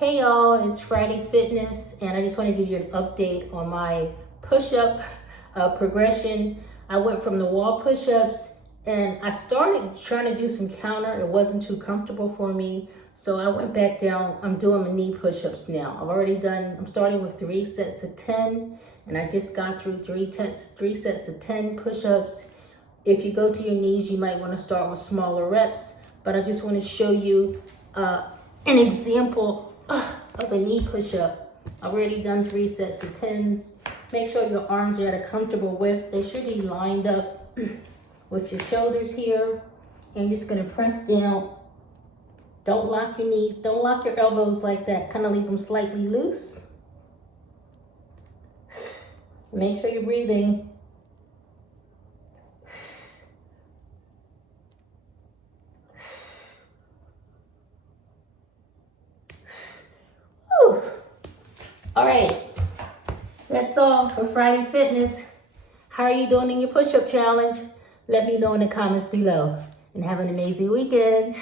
Hey y'all, it's Friday Fitness, and I just want to give you an update on my push-up progression. I went from the wall push-ups, and I started trying to do some counter. It wasn't too comfortable for me, so I went back down. I'm doing my knee push-ups now. I'm starting with 3 sets of 10, and I just got through 3 sets of 10 push-ups. If you go to your knees, you might want to start with smaller reps, but I just want to show you an example of a knee push-up. I've already done 3 sets of 10s. Make sure your arms are at a comfortable width. They should be lined up with your shoulders here. And you're just gonna press down. Don't lock your knees, don't lock your elbows like that. Kind of leave them slightly loose. Make sure you're breathing. All right, that's all for Friday Fitness. How are you doing in your push-up challenge? Let me know in the comments below, and have an amazing weekend.